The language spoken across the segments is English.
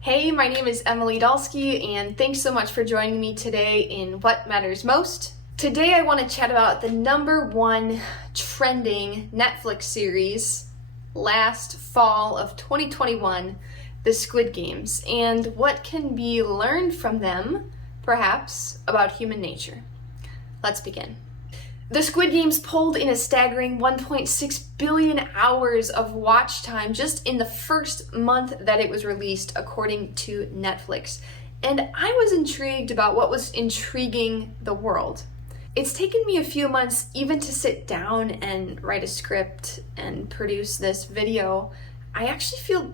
Hey, my name is Emily Dalsky, and thanks so much for joining me today in What Matters Most. Today I want to chat about the #1 trending Netflix series last fall of 2021, the Squid Games, and what can be learned from them, perhaps, about human nature. Let's begin. The Squid Games pulled in a staggering 1.6 billion hours of watch time just in the first month that it was released, according to Netflix. And I was intrigued about what was intriguing the world. It's taken me a few months even to sit down and write a script and produce this video. I actually feel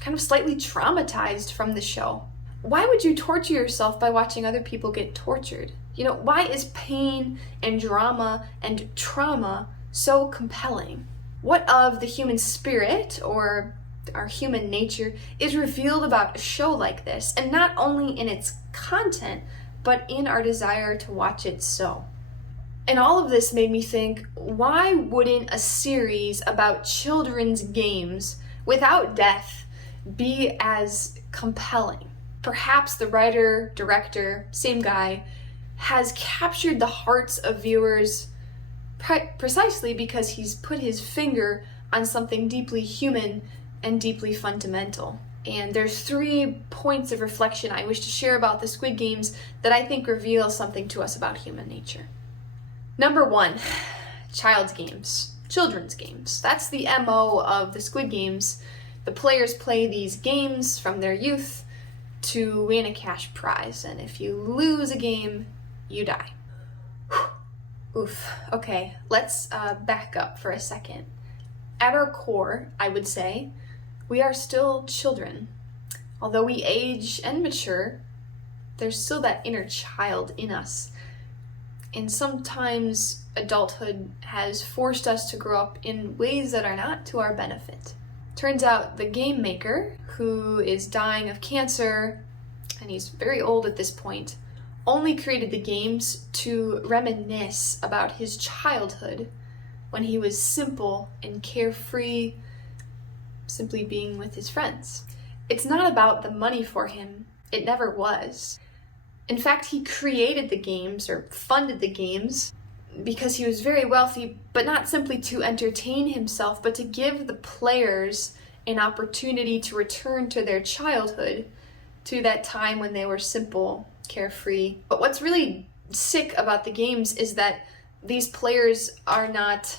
kind of slightly traumatized from the show. Why would you torture yourself by watching other people get tortured? Why is pain and drama and trauma so compelling? What of the human spirit or our human nature is revealed about a show like this, and not only in its content, but in our desire to watch it so? And all of this made me think, why wouldn't a series about children's games without death be as compelling? Perhaps the writer, director, same guy, has captured the hearts of viewers precisely because he's put his finger on something deeply human and deeply fundamental. And there's 3 points of reflection I wish to share about the Squid Games that I think reveal something to us about human nature. #1, child's games, children's games. That's the MO of the Squid Games. The players play these games from their youth to win a cash prize, and if you lose a game, you die. Oof. Okay, let's back up for a second. At our core, I would say, we are still children. Although we age and mature, there's still that inner child in us. And sometimes adulthood has forced us to grow up in ways that are not to our benefit. Turns out the game maker, who is dying of cancer, and he's very old at this point, only created the games to reminisce about his childhood when he was simple and carefree, simply being with his friends. It's not about the money for him. It never was. In fact, he created the games, or funded the games, because he was very wealthy, but not simply to entertain himself, but to give the players an opportunity to return to their childhood, to that time when they were simple, carefree. But what's really sick about the games is that these players are not,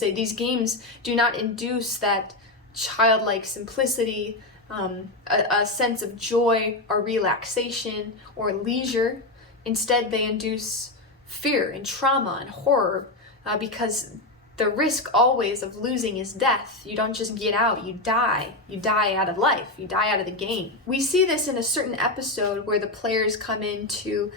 these games do not induce that childlike simplicity, a sense of joy or relaxation or leisure. Instead, they induce fear and trauma and horror, because the risk always of losing is death. You don't just get out, you die. You die out of life, you die out of the game. We see this in a certain episode where the players come into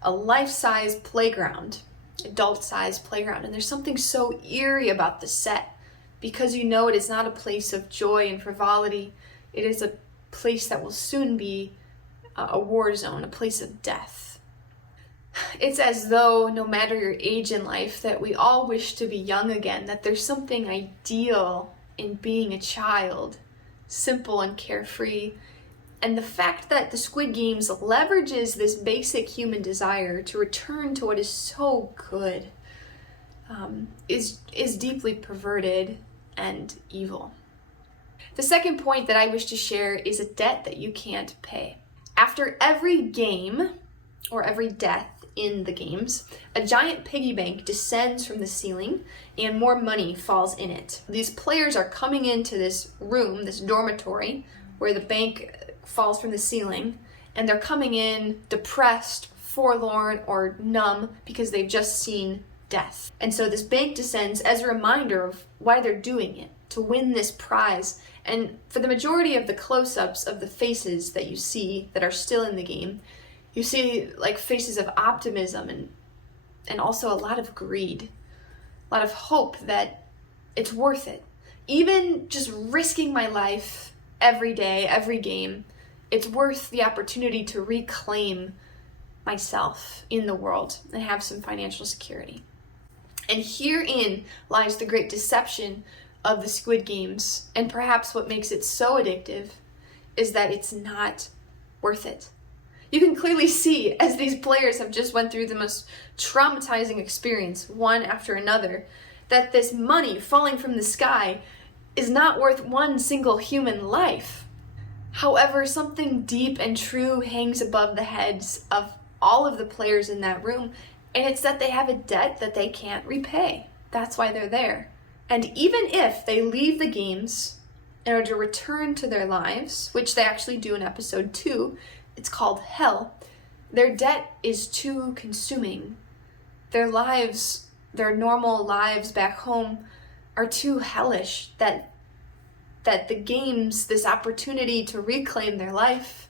a life-size playground, adult-size playground, and there's something so eerie about the set, because it is not a place of joy and frivolity. It is a place that will soon be a war zone, a place of death. It's as though, no matter your age in life, that we all wish to be young again, that there's something ideal in being a child, simple and carefree. And the fact that the Squid Games leverages this basic human desire to return to what is so good is deeply perverted and evil. The second point that I wish to share is a debt that you can't pay. After every game, or every death in the games, a giant piggy bank descends from the ceiling and more money falls in it. These players are coming into this room, this dormitory, where the bank falls from the ceiling, and they're coming in depressed, forlorn, or numb because they've just seen death. And so this bank descends as a reminder of why they're doing it, to win this prize. And for the majority of the close-ups of the faces that you see that are still in the game, you see like faces of optimism and also a lot of greed, a lot of hope that it's worth it. Even just risking my life every day, every game, it's worth the opportunity to reclaim myself in the world and have some financial security. And herein lies the great deception of the Squid Games, and perhaps what makes it so addictive is that it's not worth it. You can clearly see as these players have just went through the most traumatizing experience, one after another, that this money falling from the sky is not worth one single human life. However, something deep and true hangs above the heads of all of the players in that room, and it's that they have a debt that they can't repay. That's why they're there. And even if they leave the games in order to return to their lives, which they actually do in episode 2, it's called Hell, their debt is too consuming. Their lives, their normal lives back home, are too hellish that the games, this opportunity to reclaim their life,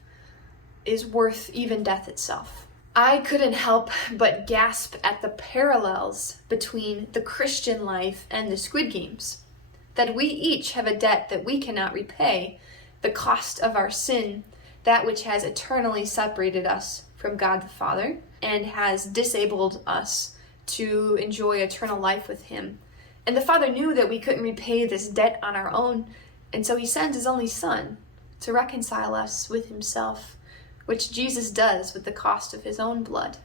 is worth even death itself. I couldn't help but gasp at the parallels between the Christian life and the Squid Games. That we each have a debt that we cannot repay, the cost of our sin, that which has eternally separated us from God the Father and has disabled us to enjoy eternal life with Him. And the Father knew that we couldn't repay this debt on our own, and so He sends His only Son to reconcile us with Himself, which Jesus does with the cost of His own blood.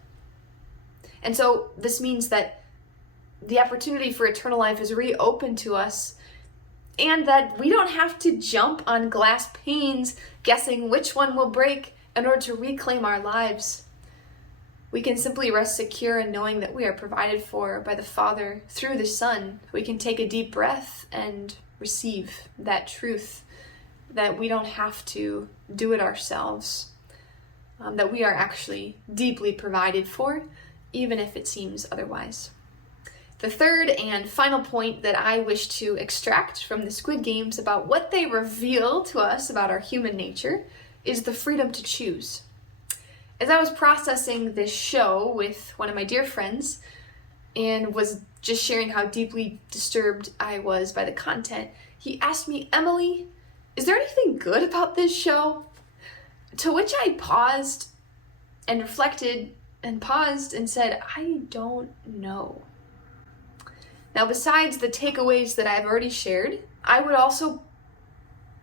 And so this means that the opportunity for eternal life is reopened to us, and that we don't have to jump on glass panes guessing which one will break in order to reclaim our lives. We can simply rest secure in knowing that we are provided for by the Father through the Son. We can take a deep breath and receive that truth that we don't have to do it ourselves, that we are actually deeply provided for, even if it seems otherwise. The third and final point that I wish to extract from the Squid Games about what they reveal to us about our human nature is the freedom to choose. As I was processing this show with one of my dear friends and was just sharing how deeply disturbed I was by the content, he asked me, "Emily, is there anything good about this show?" To which I paused and reflected and paused and said, "I don't know." Now, besides the takeaways that I've already shared, I would also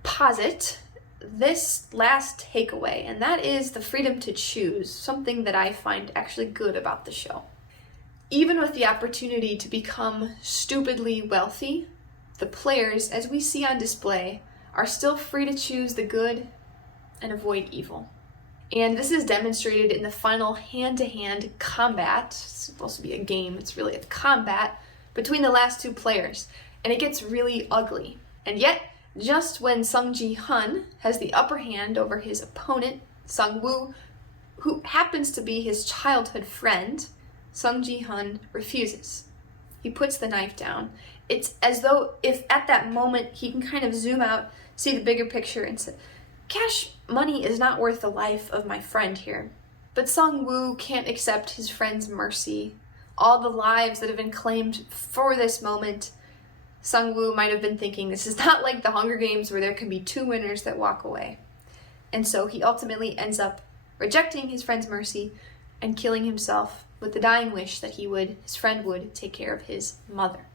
posit this last takeaway, and that is the freedom to choose, something that I find actually good about the show. Even with the opportunity to become stupidly wealthy, the players, as we see on display, are still free to choose the good and avoid evil. And this is demonstrated in the final hand-to-hand combat. It's supposed to be a game, it's really a combat between the last two players, and it gets really ugly. And yet, just when Sung Ji-hun has the upper hand over his opponent, Sung-woo, who happens to be his childhood friend, Sung Ji-hun refuses. He puts the knife down. It's as though if at that moment he can kind of zoom out, see the bigger picture, and say, cash money is not worth the life of my friend here. But Sung-woo can't accept his friend's mercy. All the lives that have been claimed for this moment, Sung-woo might have been thinking, this is not like the Hunger Games where there can be two winners that walk away. And so he ultimately ends up rejecting his friend's mercy and killing himself with the dying wish that his friend would take care of his mother.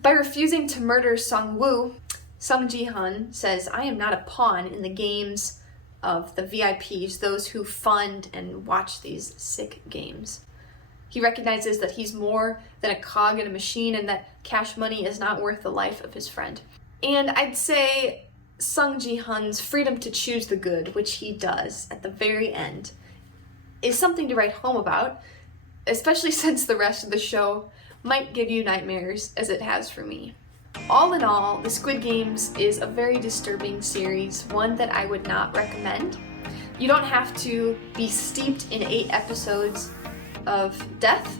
By refusing to murder Sung-woo, Sung Ji-hun says, "I am not a pawn in the games of the VIPs, those who fund and watch these sick games." He recognizes that he's more than a cog in a machine and that cash money is not worth the life of his friend. And I'd say Sung Ji-hun's freedom to choose the good, which he does at the very end, is something to write home about, especially since the rest of the show might give you nightmares as it has for me. All in all, the Squid Games is a very disturbing series, one that I would not recommend. You don't have to be steeped in 8 episodes of death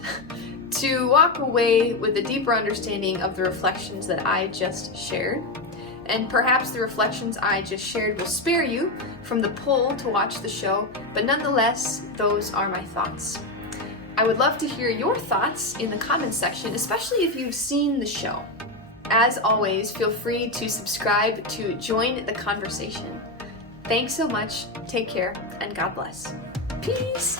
to walk away with a deeper understanding of the reflections that I just shared. And perhaps the reflections I just shared will spare you from the pull to watch the show, but nonetheless, those are my thoughts. I would love to hear your thoughts in the comments section, especially if you've seen the show. As always, feel free to subscribe to join the conversation. Thanks so much, take care, and God bless. Peace!